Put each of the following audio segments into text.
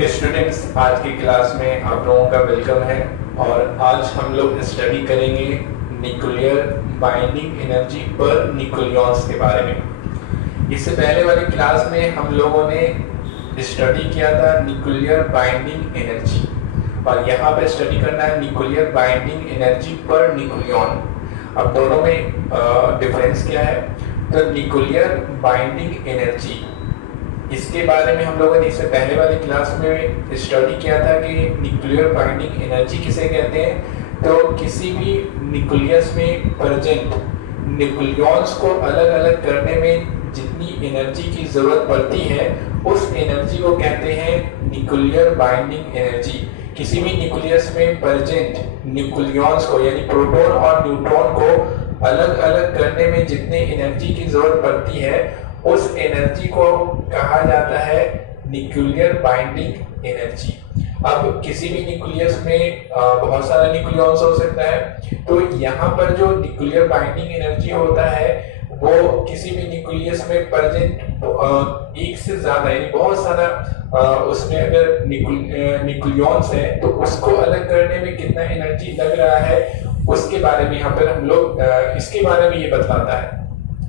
Students, आज की class में आप लोगों का वेलकम है। और आज हम लोग स्टडी करेंगे न्यूक्लियर बाइंडिंग एनर्जी पर न्यूक्लियॉन्स के बारे में। इससे पहले वाली क्लास में हम लोगों ने स्टडी किया था न्यूक्लियर बाइंडिंग एनर्जी, और यहाँ पे स्टडी करना है nuclear binding energy per nucleon. अब दोनों में डिफरेंस क्या है? तो न्यूक्लियर बाइंडिंग एनर्जी, इसके बारे में हम लोगों ने इससे पहले वाली क्लास में स्टडी किया था कि न्यूक्लियर बाइंडिंग एनर्जी किसे कहते हैं। तो किसी भी न्यूक्लियस में प्रेजेंट न्यूक्लियॉन्स को अलग अलग करने में जितनी एनर्जी की जरूरत पड़ती है, उस एनर्जी को कहते हैं न्यूक्लियर बाइंडिंग एनर्जी। किसी भी न्यूक्लियस में प्रेजेंट न्यूक्लियॉन्स को यानी प्रोटॉन और न्यूट्रॉन को अलग अलग करने में जितनी एनर्जी की जरूरत पड़ती है, उस एनर्जी को कहा जाता है न्यूक्लियर बाइंडिंग एनर्जी। अब किसी भी न्यूक्लियस में बहुत सारा न्यूक्लियॉन्स हो सकता है, तो यहाँ पर जो न्यूक्लियर बाइंडिंग एनर्जी होता है वो किसी भी न्यूक्लियस में प्रेजेंट एक से ज्यादा यानी बहुत सारा उसमें अगर न्यूक्लियॉन्स है तो उसको अलग करने में कितना एनर्जी लग रहा है, उसके बारे में यहाँ पर हम लोग इसके बारे में ये बतलाता है।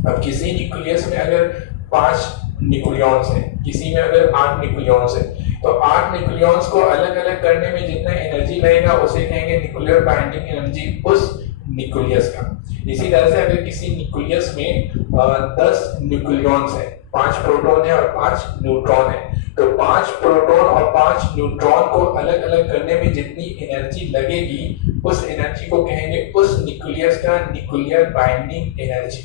अब किसी न्यूक्लियस में अगर 5 न्यूक्लियॉन्स हैं, किसी में अगर 8 न्यूक्लियॉन्स है, तो 8 न्यूक्लियॉन्स को अलग अलग करने में जितना एनर्जी लगेगा उसे कहेंगे न्यूक्लियर बाइंडिंग एनर्जी उस न्यूक्लियस का। इसी तरह से अगर किसी न्यूक्लियस में 10 न्यूक्लियॉन्स है, 5 प्रोटॉन है और 5 न्यूट्रॉन है, तो 5 प्रोटॉन और 5 न्यूट्रॉन को अलग अलग करने में जितनी एनर्जी लगेगी, उस एनर्जी को कहेंगे उस न्यूक्लियस का न्यूक्लियर बाइंडिंग एनर्जी।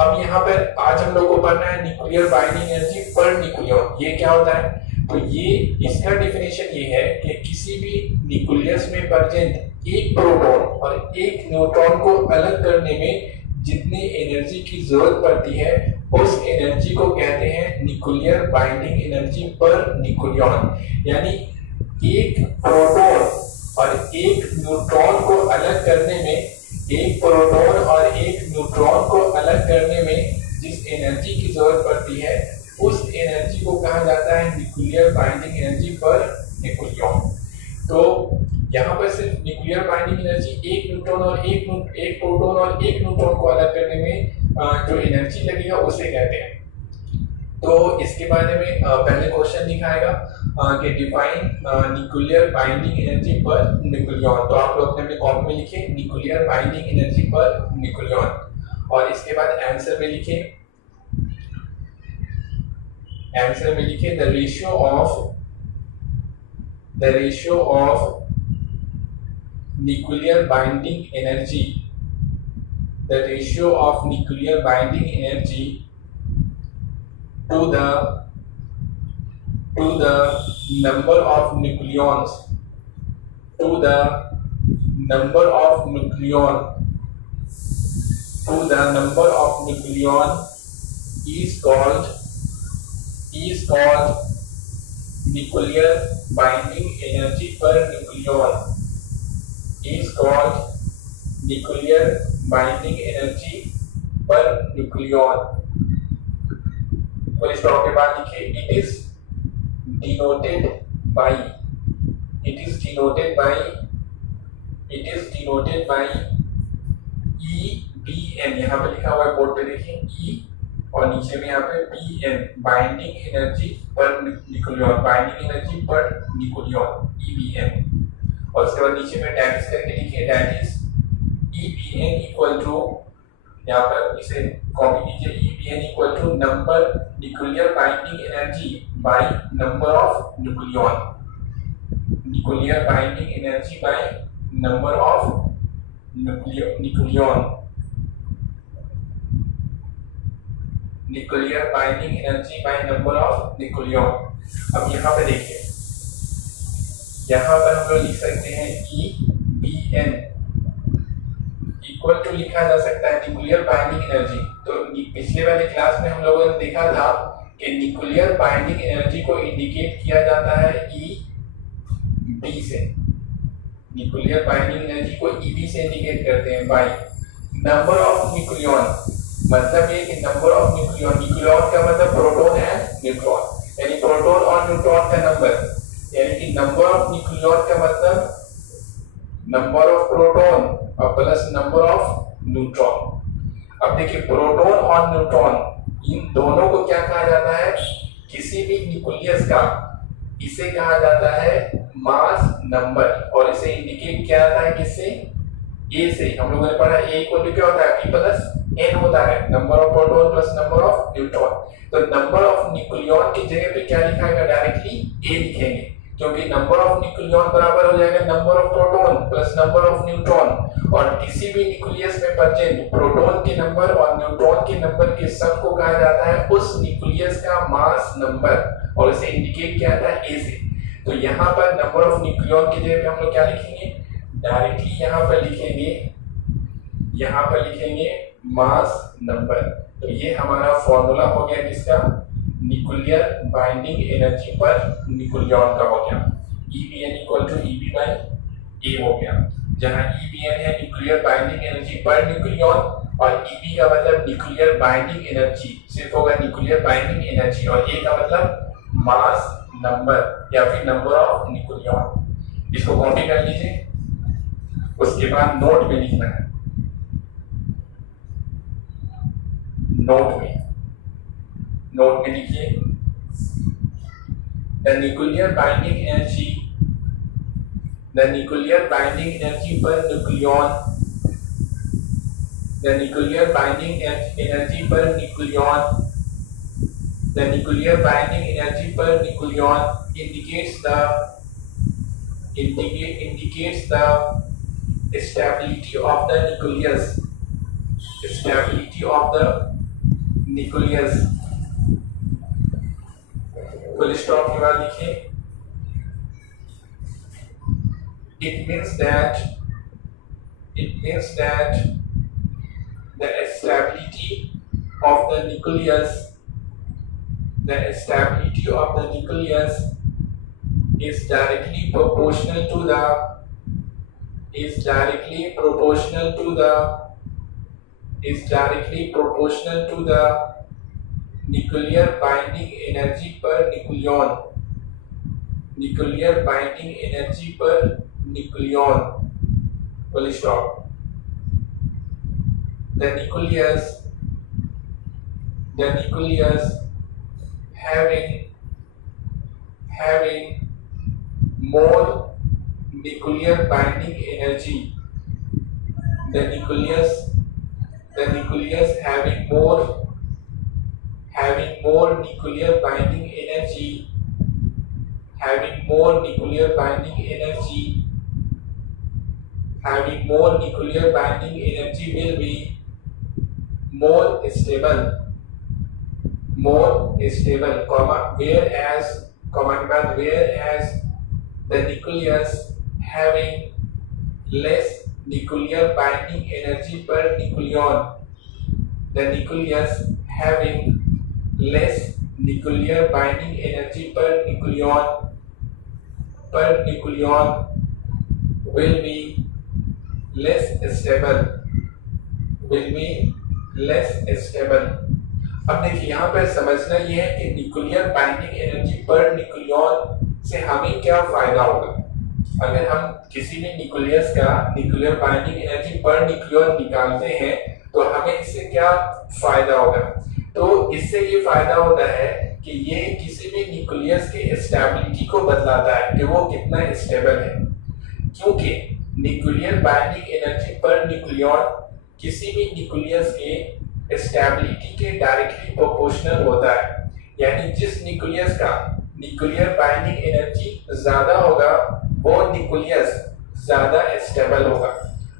अब यहाँ पर आज हम लोग को पढ़ना है nuclear binding energy per nucleon. ये क्या होता है? तो ये इसका डेफिनेशन ये है कि किसी भी न्यूक्लियस में प्रेजेंट एक प्रोटॉन और एक न्यूट्रॉन को अलग करने में जितनी एनर्जी की जरूरत पड़ती है, उस एनर्जी को कहते हैं nuclear binding energy per nucleon. यानी एक प्रोटॉन और एक न्यूट्रॉन को अलग करने में, एक प्रोटॉन और एक न्यूट्रॉन को अलग करने में जिस एनर्जी की जरूरत पड़ती है, उस एनर्जी को कहा जाता है nuclear binding energy per nucleon. तो यहाँ पर सिर्फ न्यूक्लियर बाइंडिंग एनर्जी एक न्यूट्रॉन और एक प्रोटॉन और एक न्यूट्रॉन को अलग करने में जो एनर्जी लगेगा उसे कहते हैं। तो इसके बारे में पहले क्वेश्चन दिखाएगा कि define nuclear binding energy per nucleon. तो आप लोग अपने कॉपी में लिखे nuclear binding energy per nucleon, और इसके बाद आंसर में लिखे the ratio of nuclear binding energy, the ratio of nuclear binding energy to the number of nucleons, to the number of nucleon is called nuclear binding energy per nucleon, is called nuclear binding energy per nucleon। और stop के बाद लिखे it is denoted by EBN। यहाँ पे लिखा हुआ है board पे, देखिए E और नीचे में यहाँ पे BN, binding energy per nucleon, binding energy per nucleon EBN। और उसके बाद नीचे में दैट इज करके लिखिए that is EBN equal to, यहाँ पर इसे कॉपी कीजिए, EBN equal to number nuclear binding energy by number of nucleon, nuclear binding energy by number of nucleon, nuclear binding energy by number of nucleon. अब यहाँ पे देखिए, यहाँ पर हम लोग लिख सकते हैं EBN इक्वल टू लिखा जा सकता है न्यूक्लियर बाइंडिंग एनर्जी। तो पिछले वाले क्लास में हम लोगों ने देखा था कि न्यूक्लियर बाइंडिंग एनर्जी को इंडिकेट किया जाता है EB से, न्यूक्लियर बाइंडिंग एनर्जी को EB से इंडिकेट करते हैं बाय नंबर ऑफ न्यूक्लियॉन। मतलब ये कि नंबर ऑफ न्यूक्लियॉन, न्यूक्लियॉन का मतलब प्रोटॉन एंड न्यूट्रॉन, यानी प्रोटॉन और न्यूट्रॉन का नंबर, यानी कि नंबर ऑफ न्यूक्लियॉन का मतलब नंबर ऑफ प्रोटॉन और प्लस नंबर ऑफ न्यूट्रॉन। अब देखिए प्रोटॉन और न्यूट्रॉन इन दोनों को क्या कहा जाता है, किसी भी न्यूक्लियस का इसे कहा जाता है मास नंबर, और इसे इंडिकेट किया जाता है किससे, ए से। हम लोगों ने पढ़ा ए इक्वल क्या होता है, P प्लस एन होता है, number of proton plus number of neutron. तो नंबर ऑफ न्यूक्लियॉन की जगह पे क्या लिखाएगा, डायरेक्टली ए लिखेंगे, क्योंकि नंबर ऑफ न्यूक्लियॉन बराबर हो जाएगा number of proton plus number of neutron, और किसी भी न्यूक्लियस में प्रेजेंट प्रोटॉन के नंबर और न्यूट्रॉन के नंबर के सम को कहा जाता है उस न्यूक्लियस का मास नंबर, और इसे इंडिकेट किया जाता है ए से। तो यहाँ पर नंबर ऑफ न्यूक्लियॉन की जगह पे हम लोग क्या लिखेंगे, डायरेक्टली यहाँ पर लिखेंगे मास नंबर। तो ये हमारा फॉर्मूला हो गया किसका, nuclear binding energy per nucleon का हो गया, EBN equal to EB by A हो गया, जहां EBN है nuclear binding energy per nucleon, और EB का मतलब न्यूक्लियर बाइंडिंग एनर्जी, सिर्फ होगा न्यूक्लियर बाइंडिंग एनर्जी, और A का मतलब मास नंबर या फिर नंबर ऑफ न्यूक्लियॉन। इसको कॉपी कर लीजिए, उसके बाद नोट में लिखना है, नोट में लिखिए the nuclear binding energy per nucleon, the nuclear binding energy per nucleon indicates the stability of the nucleus, full stop के बाद लिखिए, it means that the stability of the nucleus is directly proportional to the nuclear binding energy per nucleon, full stop। the nucleus having more nuclear binding energy, the nucleus having more nuclear binding energy will be more stable, whereas the nucleus having less nuclear binding energy per nucleon, the nucleus having less nuclear binding energy per nucleon will be less stable। अब देखिए यहाँ पर समझना ये है कि nuclear binding energy per nucleon से हमें क्या फायदा होगा। अगर हम किसी भी न्यूक्लियस का nuclear binding energy per nucleon निकालते हैं तो हमें इससे क्या फायदा होगा। तो इससे ये फायदा होता है कि ये किसी भी न्यूक्लियस के स्टेबिलिटी को बतलाता है कि वो कितना स्टेबल है, क्योंकि nuclear binding energy per nucleon किसी भी न्यूक्लियस के स्टेबिलिटी के डायरेक्टली प्रोपोर्शनल होता है। यानी जिस न्यूक्लियस का न्यूक्लियर बाइंडिंग एनर्जी ज्यादा होगा वो न्यूक्लियस ज्यादा स्टेबल होगा,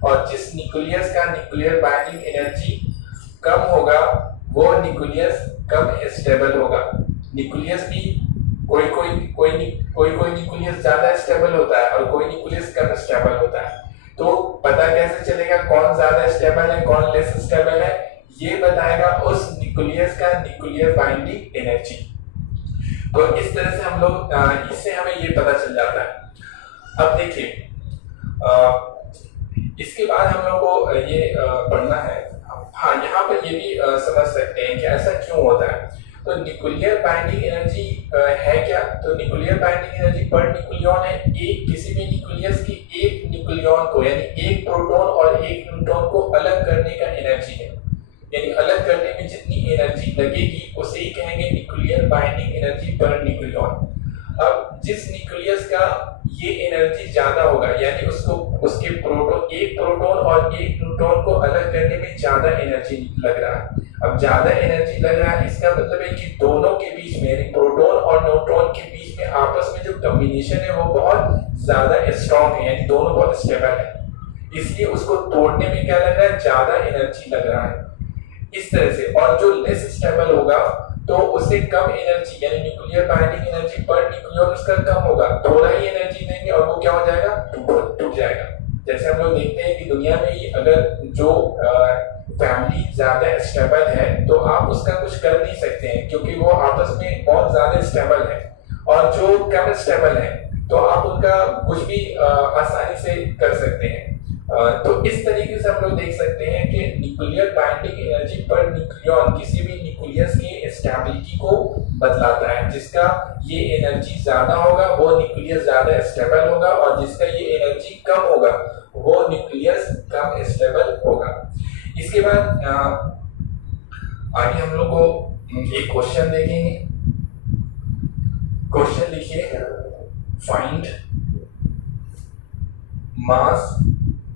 और जिस न्यूक्लियस का न्यूक्लियर बाइंडिंग एनर्जी कम होगा वो न्यूक्लियस कम स्टेबल होगा। न्यूक्लियस भी कोई न्यूक्लियस ज्यादा स्टेबल होता है और कोई न्यूक्लियस कम स्टेबल होता है। तो पता कैसे चलेगा कौन ज्यादा स्टेबल है कौन लेस स्टेबल है, ये बताएगा उस न्यूक्लियस का न्यूक्लियर बाइंडिंग एनर्जी। तो इस तरह से हम लोग इससे हमें ये पता चल जाता है। अब देखिए इसके बाद हम लोग को ये पढ़ना है, हाँ यहाँ पर ये भी समझ सकते हैं कि ऐसा क्यों होता है। तो न्यूक्लियर बाइंडिंग एनर्जी है क्या? तो nuclear binding energy per nucleon है एक किसी भी न्यूक्लियस की एक न्यूक्लियन को यानी एक प्रोटॉन और एक न्यूट्रॉन को अलग करने का एनर्जी है। यानी अलग करने में जितनी एनर्जी लगेगी उसे ही कहेंगे nuclear binding energy per nucleon. अब जिस न्यूक्लियस का ये एनर्जी ज्यादा होगा यानी उसको उसके एक प्रोटॉन और एक न्यूट्रॉन को अलग करने में ज्यादा एनर्जी लग रहा है। अब ज्यादा एनर्जी लग रहा है इसका मतलब है कि दोनों के बीच में प्रोटॉन और न्यूट्रॉन के बीच में आपस में जो कॉम्बिनेशन है वो बहुत ज्यादा स्ट्रॉन्ग है यानी दोनों बहुत स्टेबल है, इसलिए उसको तोड़ने में क्या लग रहा है? ज्यादा एनर्जी लग रहा है इस तरह से। और जो लेस स्टेबल होगा तो उसे कम एनर्जी यानी nuclear binding energy per nucleon उसका कम होगा, थोड़ा ही एनर्जी देंगे और वो क्या हो जाएगा? टूट जाएगा। जैसे हम लोग देखते हैं कि दुनिया में ही अगर जो फैमिली ज्यादा स्टेबल है तो आप उसका कुछ कर नहीं सकते हैं क्योंकि वो आपस में बहुत ज्यादा स्टेबल है, और जो कम स्टेबल है तो आप उनका कुछ भी आसानी से कर सकते हैं। तो इस तरीके से हम लोग देख सकते हैं कि nuclear binding energy per nucleon किसी भी न्यूक्लियस की स्टेबिलिटी को बदलाता है। जिसका ये एनर्जी ज्यादा होगा वो न्यूक्लियस ज्यादा स्टेबल होगा, और जिसका ये एनर्जी कम होगा वो न्यूक्लियस कम स्टेबल होगा। इसके बाद आगे हम लोग को एक क्वेश्चन देखेंगे। क्वेश्चन लिखिए, find mass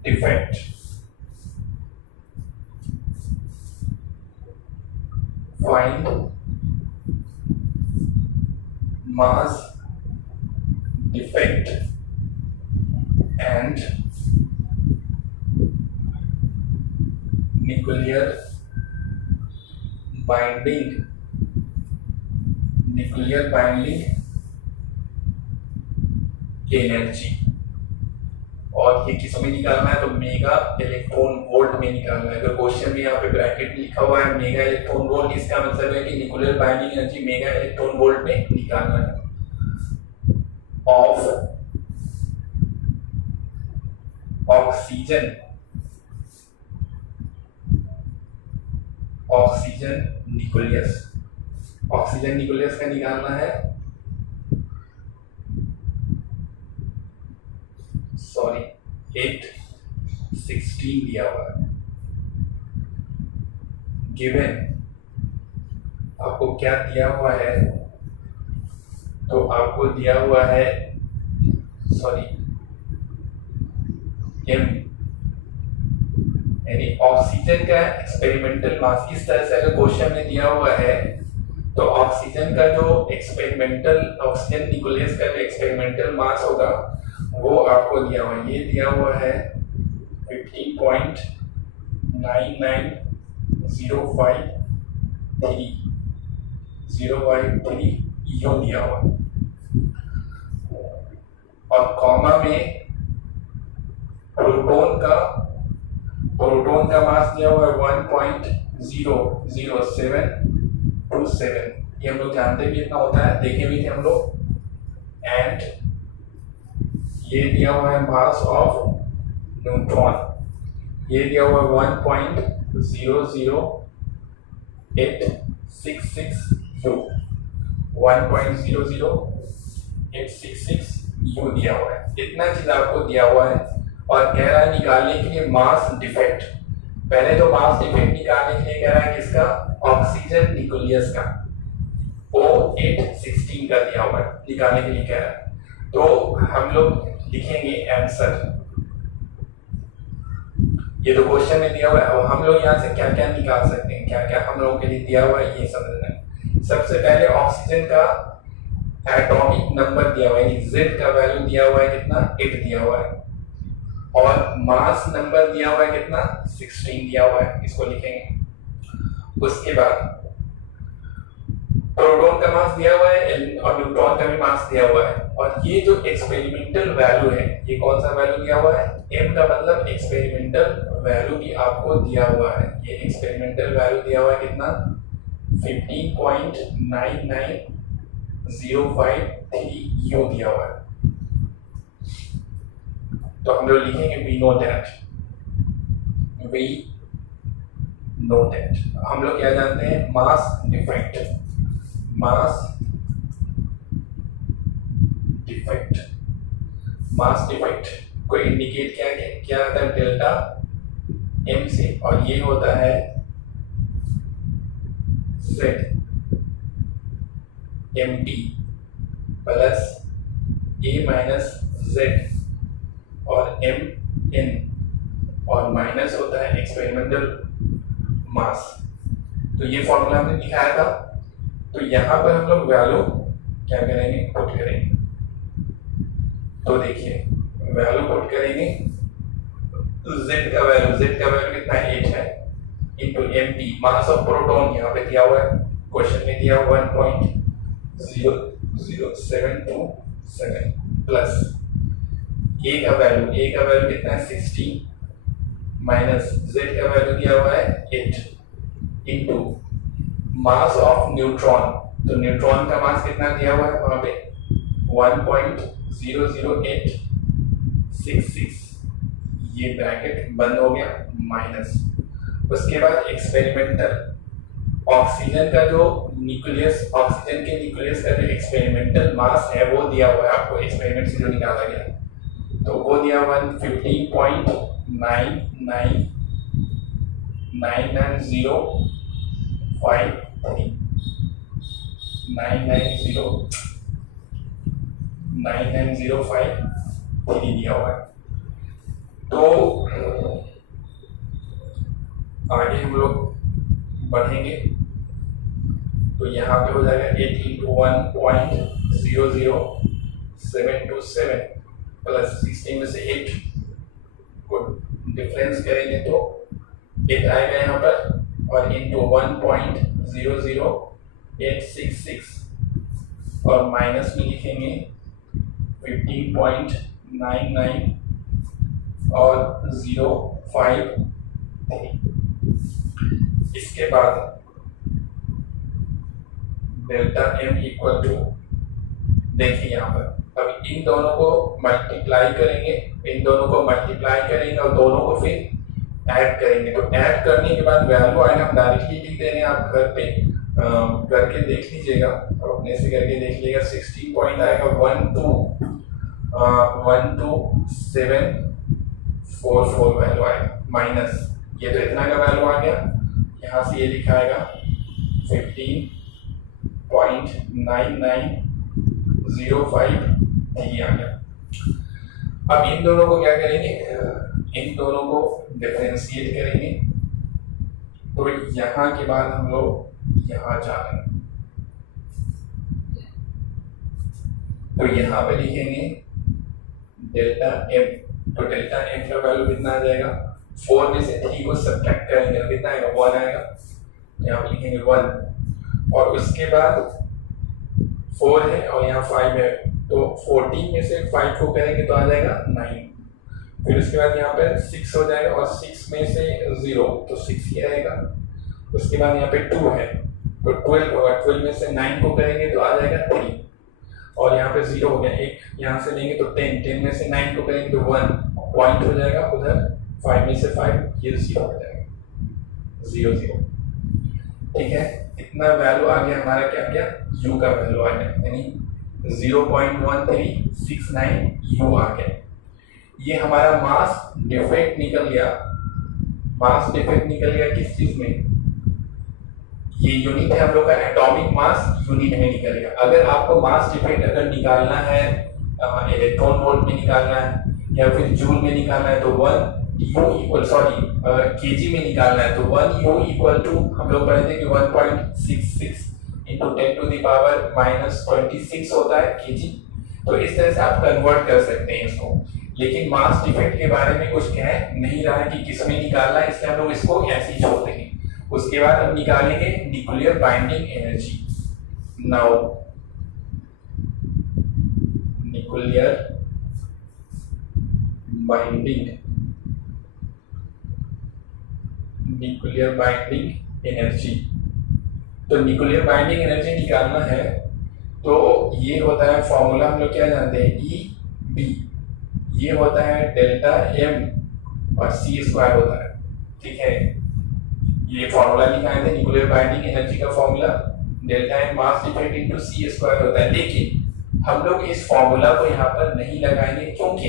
defect. Find mass defect and nuclear binding energy. और ये किस में निकालना है? तो मेगा इलेक्ट्रॉन वोल्ट में निकालना है। अगर क्वेश्चन में यहाँ पे ब्रैकेट में लिखा हुआ है मेगा इलेक्ट्रॉन वोल्ट, इसका मतलब है कि nuclear binding energy mega electron volt में निकालना है। Of oxygen nucleus, oxygen nucleus का निकालना है। सॉरी 816 दिया हुआ है। गिवन आपको क्या दिया हुआ है? तो आपको दिया हुआ है एम यानी ऑक्सीजन का एक्सपेरिमेंटल मास। इस तरह से अगर क्वेश्चन में दिया हुआ है तो ऑक्सीजन का जो ऑक्सीजन न्यूक्लियस का जो एक्सपेरिमेंटल मास होगा वो आपको दिया हुआ है। ये दिया हुआ है 15.99053 यो दिया हुआ है, और कॉमा में प्रोटॉन का मास दिया हुआ है 1.00727। ये हम लोग जानते भी इतना होता है, देखे भी थे हम लोग। एंड ये दिया हुआ है मास ऑफ न्यूट्रॉन, ये दिया हुआ है 1.00866 यू, 1.00866 यू दिया हुआ है। इतना चीज आपको दिया हुआ है और कह रहा है निकालने के लिए मास डिफेक्ट। पहले तो मास डिफेक्ट निकालने के लिए कह रहा है किसका? ऑक्सीजन न्यूक्लियस का O816 का दिया हुआ है, निकालने के लिए कह रहा है। तो हम लोग लिखेंगे आंसर। ये तो क्वेश्चन में दिया हुआ है, और हम लोग यहाँ से क्या क्या निकाल सकते हैं, क्या क्या हम लोगों के लिए दिया हुआ है ये समझना है। सबसे पहले ऑक्सीजन का एटॉमिक नंबर दिया हुआ है, यानी Z का वैल्यू दिया हुआ है कितना? 8 दिया हुआ है, और मास नंबर दिया हुआ है कितना? 16 दिया हुआ है, इसको लिखेंगे। उसके बाद प्रोटॉन का मास दिया हुआ है और न्यूट्रॉन का भी मास दिया हुआ है, और ये जो एक्सपेरिमेंटल वैल्यू है ये कौन सा वैल्यू दिया हुआ है? m का मतलब एक्सपेरिमेंटल वैल्यू भी आपको दिया हुआ है। ये एक्सपेरिमेंटल वैल्यू दिया हुआ है कितना? 15.99053 यू दिया हुआ है। तो हम लोग लिखेंगे वी नो दैट हम लोग क्या जानते हैं? Mass defect. Mass defect, mass defect को इंडिकेट क्या आता है डेल्टा एम से, और ये होता है जेड एम टी प्लस ए माइनस जेड और एम एन, और माइनस होता है एक्सपेरिमेंटल मास। तो ये फॉर्मूला हमने दिखाया था। तो यहाँ पर हम लोग वैल्यू क्या करेंगे, पुट करेंगे। तो देखिए वैल्यू पुट करेंगे, z का वैल्यू कितना 8 है, into mp mass of proton यहाँ पे दिया हुआ है, क्वेश्चन में दिया 1.00727 प्लस a का वैल्यू कितना है 16 माइनस z का वैल्यू दिया हुआ है 8 इनटू मास ऑफ न्यूट्रॉन। तो न्यूट्रॉन का मास कितना दिया हुआ है वहां पे 1.00866, ये ब्रैकेट बंद हो गया माइनस। उसके बाद एक्सपेरिमेंटल ऑक्सीजन का जो न्यूक्लियस, ऑक्सीजन के न्यूक्लियस का जो एक्सपेरिमेंटल मास है वो दिया हुआ है आपको, एक्सपेरिमेंट से जो निकाला गया, तो वो दिया हुआ 15.99053 दिया हुआ है। तो आगे हम लोग बढ़ेंगे, तो यहाँ पे हो जाएगा 8 into 1.00727 प्लस 16 में से 8 को डिफरेंस करेंगे तो 8 आएगा यहाँ पर, और इंटू 1.00866 और माइनस में लिखेंगे 15.99 और 053। इसके बाद डेल्टा एम इक्वल टू, देखिए यहाँ पर अब इन दोनों को मल्टीप्लाई करेंगे और दोनों को फिर ऐड करेंगे। तो ऐड करने के बाद वैल्यू आएगा, हम डायरेक्टली लिख दे रहे हैं, आप घर पे करके देख लीजिएगा और अपने से करके देख लीजिएगा। 16 पॉइंट आएगा 12744 वैल्यू आएगा, माइनस ये तो इतना का वैल्यू आ गया, यहाँ से ये लिखा आएगा 15.9905 आ गया। अब इन दोनों को क्या करेंगे, इन दोनों को डिफरेंशिएट करेंगे। तो यहाँ के बाद हम लोग यहाँ जा रहे हैं, तो यहाँ पे लिखेंगे डेल्टा एम। तो डेल्टा एम का वैल्यू कितना आ जाएगा, 4 में से 3 को सब्ट्रैक्ट करेंगे तो कितना आएगा 1 आएगा, यहाँ पे लिखेंगे 1, और उसके बाद 4 है और यहाँ 5 है, तो 14 में से 5 को करेंगे तो आ जाएगा 9। फिर उसके बाद यहाँ पे 6 हो जाएगा और 6 में से 0 तो 6 ही रहेगा। उसके बाद यहाँ पे 2 है तो 12 होगा, 12 में से 9 को करेंगे तो आ जाएगा 3, और यहाँ पे 0 हो गया, 1 यहाँ से लेंगे तो 10, 10 में से 9 को करेंगे तो 1 पॉइंट हो जाएगा उधर, 5 में से 5 ये 0 हो जाएगा, 0 0। ठीक है, इतना वैल्यू आ गया हमारा, क्या गया u का वैल्यू आ गया, यानी 0.1369 u आ गया। ये हमारा मास डिफेक्ट निकल गया। मास डिफेक्ट निकल गया किस चीज में, ये यूनिट है हम लोग का, एटॉमिक मास यूनिट में निकल गया। अगर आपको मास डिफेक्ट अगर निकालना है इलेक्ट्रॉन वोल्ट में निकालना है या फिर जूल में निकालना है तो 1 u इक्वल केजी में निकालना है तो 1 u इक्वल टू, हम लोग पढ़े थे कि 1.66 इंटू 10 टू द पावर -26 होता है केजी। तो इस तरह से आप कन्वर्ट कर सकते हैं इसको, लेकिन मास डिफेक्ट के बारे में कुछ कह नहीं रहा है कि किस में निकालना है, इसलिए हम लोग इसको ऐसे ही छोड़ देंगे। उसके बाद हम निकालेंगे nuclear binding energy. Now nuclear binding energy. तो न्यूक्लियर बाइंडिंग एनर्जी निकालना है तो ये होता है फॉर्मूला, हम लोग क्या जानते हैं EB, ये होता है डेल्टा M और C² होता है। ठीक है, ये फॉर्मूला लिखाए थे न्यूक्लियर बाइंडिंग एनर्जी का formula. Delta M mass defect into C square होता है। लेकिन हम लोग इस फॉर्मूला को यहाँ पर नहीं लगाएंगे, क्योंकि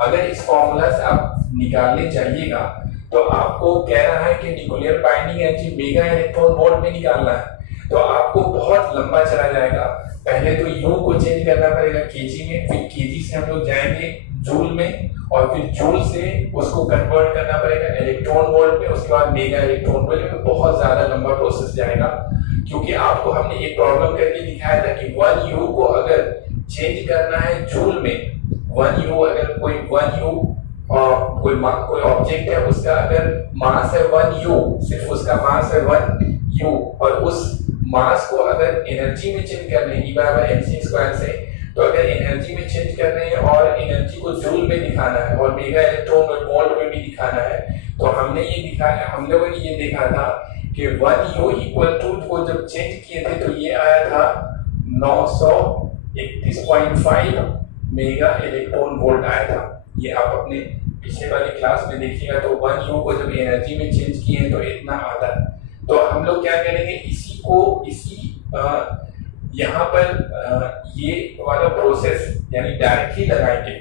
अगर इस फॉर्मूला से आप निकालने जाइएगा तो आपको कह रहा है कि nuclear binding energy mega electron volt में निकालना है, तो आपको बहुत लंबा चला जाएगा। पहले तो यू को चेंज करना पड़ेगा केजी में, फिर केजी से हम लोग जाएंगे जूल में, और फिर जूल से उसको कन्वर्ट करना पड़ेगा इलेक्ट्रॉन वोल्ट में, उसके बाद मेगा इलेक्ट्रॉन वोल्ट में। बहुत ज्यादा लंबा प्रोसेस जाएगा, क्योंकि आपको हमने एक प्रॉब्लम करके दिखाया था कि 1 यू को अगर चेंज करना है जूल में, 1 यू अगर कोई 1 यू कोई ऑब्जेक्ट है, उसका अगर मास है 1 यू, सिर्फ उसका मास है 1 यू, और उस मास को अगर एनर्जी में चेंज करना है E बराबर mc स्क्वायर से, तो अगर एनर्जी में चेंज कर रहे हैं और एनर्जी को जूल में दिखाना है और मेगा इलेक्ट्रॉन में वोल्ट में भी दिखाना है, तो हमने ये दिखाया, हम लोगों ने ये देखा था कि 1 यू इक्वल टू को जब चेंज किए थे तो ये आया था 931.5 मेगा इलेक्ट्रॉन वोल्ट आया था। ये आप अपने पिछले वाली क्लास में देखिएगा, तो 1 यू को जब एनर्जी में चेंज किए हैं तो इतना आता है। तो हम लोग क्या करेंगे, इसी यहाँ पर ये वाला प्रोसेस यानी डायरेक्टली लगाएंगे,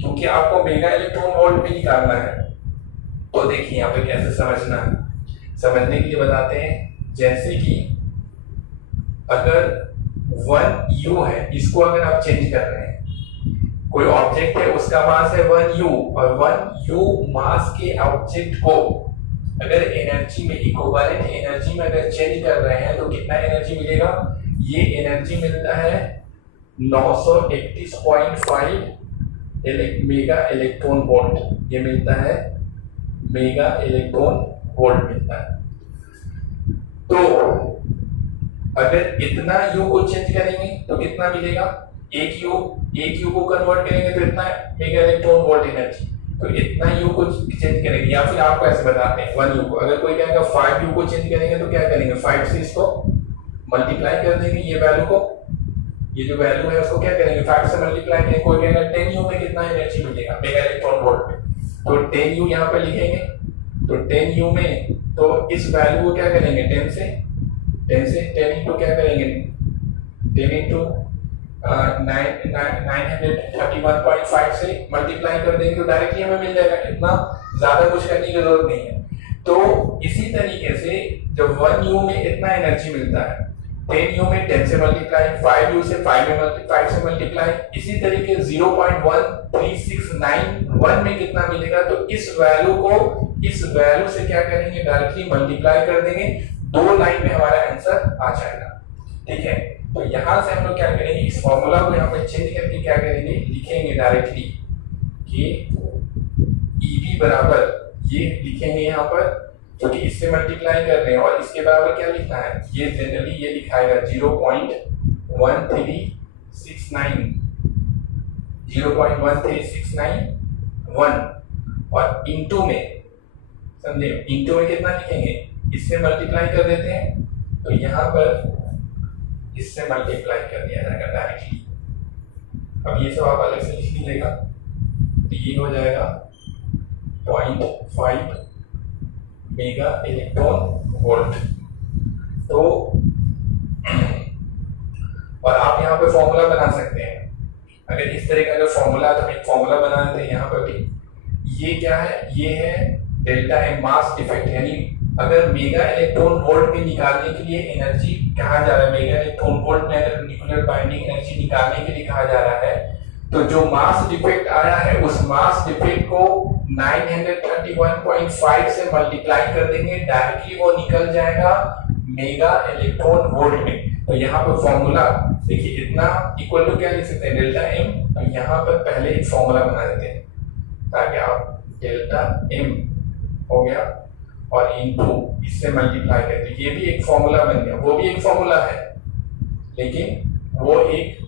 क्योंकि आपको मेगा इलेक्ट्रॉन वोल्ट में निकालना है। तो देखिए यहाँ पे कैसे समझना है, समझने के लिए बताते हैं। जैसे कि अगर 1 यू है, इसको अगर आप चेंज कर रहे हैं, कोई ऑब्जेक्ट है उसका मास है 1 यू, और 1 यू मास के ऑब्जेक्ट को अगर एनर्जी में इक्विवेलेंट एनर्जी में अगर चेंज कर रहे हैं तो कितना एनर्जी मिलेगा, ये एनर्जी मिलता है 931.5 मेगा इलेक्ट्रॉन वोल्ट। ये मिलता है मेगा इलेक्ट्रॉन वोल्ट मिलता है। तो अगर इतना यू को चेंज करेंगे तो कितना मिलेगा, एक यू को कन्वर्ट करेंगे तो इतना मेगा इलेक्ट्रॉन वोल्ट एनर्जी, तो इतना यू को चेंज करेंगे। या फिर आपको ऐसे बताते हैं 1 यू को, अगर कोई कहेगा 5 यू को चेंज करेंगे तो क्या करेंगे, 5 से इसको मल्टीप्लाई कर देंगे, ये वैल्यू को, ये जो वैल्यू है उसको क्या करेंगे 5 से मल्टीप्लाई करेंगे। कोई कहेगा 10 यू में कितना एनर्जी मिलेगा मेगा इलेक्ट्रॉन वोल्ट में, तो 10 यू यहाँ पर लिखेंगे। तो 10 यू में तो इस वैल्यू को क्या करेंगे 10 से 10 इंटू क्या करेंगे 10 इंटू 931.5 से मल्टीप्लाई कर देंगे तो डायरेक्टली हमें मिल जाएगा। इतना ज्यादा कुछ करने की जरूरत नहीं है। तो इसी तरीके से जब 1 यू में इतना एनर्जी मिलता है, 10 यू में 10 से मल्टीप्लाई, 5 यू से 5 से मल्टीप्लाई, इसी तरीके 0.13691 में कितना मिलेगा, तो इस वैल्यू से क्या करेंगे डायरेक्टली मल्टीप्लाई कर देंगे, 2 लाइन में हमारा आंसर आ जाएगा। ठीक है, तो यहां से हम लोग क्या करेंगे, इस फॉर्मूला को यहाँ पे चेंज करके क्या करेंगे, लिखेंगे डायरेक्टली कि EB बराबर ये लिखेंगे यहाँ पर, क्योंकि इससे मल्टीप्लाई कर रहे हैं, और इसके बराबर क्या लिखना है, ये जनरली ये लिखाएगा 0.13691 और इंटू में, समझे, इंटू में कितना लिखेंगे, इससे मल्टीप्लाई कर देते हैं, तो यहाँ पर इससे मल्टीप्लाई कर दिया जाएगा डायरेक्टली। अब ये सब आप अलग से लिख लीजिएगा, तो ये हो जाएगा 0.5 मेगा इलेक्ट्रॉन वोल्ट। तो और आप यहाँ पे फॉर्मूला बना सकते हैं, अगर इस तरह का अगर फॉर्मूला है तो एक फॉर्मूला बना देते हैं यहाँ पर भी। ये क्या है, ये है डेल्टा एम मास डिफेक्ट, यानी अगर मेगा इलेक्ट्रॉन वोल्ट में निकालने के लिए एनर्जी कहा जा रहा है, मेगा इलेक्ट्रॉन वोल्ट में अगर न्यूक्लियर बाइंडिंग एनर्जी निकालने के लिए कहा जा रहा है, तो जो मास डिफेक्ट आया है उस मास डिफेक्ट को 931.5 से मल्टीप्लाई कर देंगे, डायरेक्टली वो निकल जाएगा मेगा इलेक्ट्रॉन वोल्ट में। तो यहाँ पर फॉर्मूला देखिए, इतना इक्वल टू क्या लिख सकते हैं, डेल्टा एम। तो यहाँ पर पहले एक फॉर्मूला बना देते हैं ताकि आप डेल्टा एम हो गया और इनटू इससे मल्टीप्लाई करते हैं, ये भी एक फॉर्मूला बन गया, वो भी एक फॉर्मूला है, लेकिन वो एक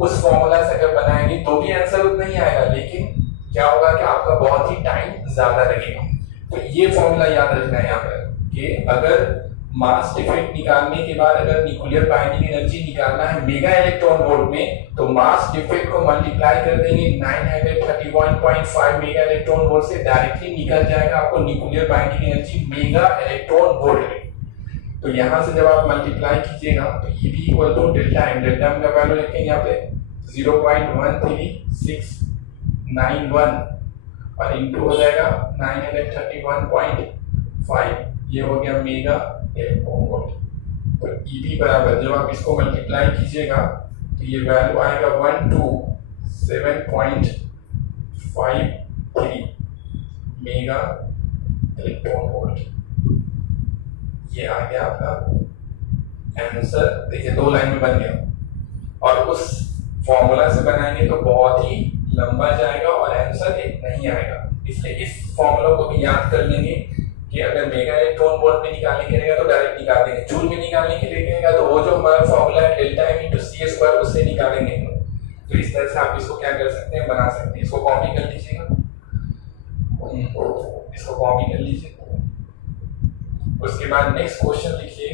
उस फॉर्मूला से अगर बनाएंगे तो भी आंसर उतना ही आएगा, लेकिन क्या होगा कि आपका बहुत ही टाइम ज्यादा लगेगा। तो ये फॉर्मूला याद रखना है यहाँ पर कि अगर मास डिफेक्ट निकालने के बाद अगर न्यूक्लियर बाइंडिंग एनर्जी निकालना है मेगा इलेक्ट्रॉन वोल्ट में, तो मास डिफेक्ट को मल्टीप्लाई कर देंगे 931.5 मेगा इलेक्ट्रॉन वोल्ट से, डायरेक्टली निकल जाएगा आपको nuclear binding energy mega electron volt में। तो यहाँ से जब आप मल्टीप्लाई कीजिएगा तो E B equal to delta m का वैल्यू लिखेंगे यहाँ पे 0.13691 और इंटू हो जाएगा 931.5, ये हो गया मेगा इलेक्ट्रॉन वोल्ट। तो ई बी बराबर जब आप इसको मल्टीप्लाई कीजिएगा तो ये वैल्यू आएगा 127.53 मेगा इलेक्ट्रॉन वोल्ट। ये आ गया आपका आंसर। देखिए 2 लाइन में बन गया, और उस फॉर्मूला से बनाएंगे तो बहुत ही लंबा जाएगा और आंसर एक नहीं आएगा। इसलिए इस फॉर्मूला को भी याद कर लेंगे कि अगर मेगा इलेक्ट्रॉन वोल्ट में निकालने के रहेगा तो डायरेक्ट निकाल देंगे, जूल में निकालने के लिए रहेगा तो वो जो हमारा फॉर्मूला है डेल्टा एम इंटू सी स्क्वायर उससे निकालेंगे। तो इस तरह से आप इसको क्या कर सकते हैं, बना सकते हैं। इसको कॉपी कर लीजिएगा, इसको कॉपी कर लीजिए। उसके बाद नेक्स्ट क्वेश्चन लिखिए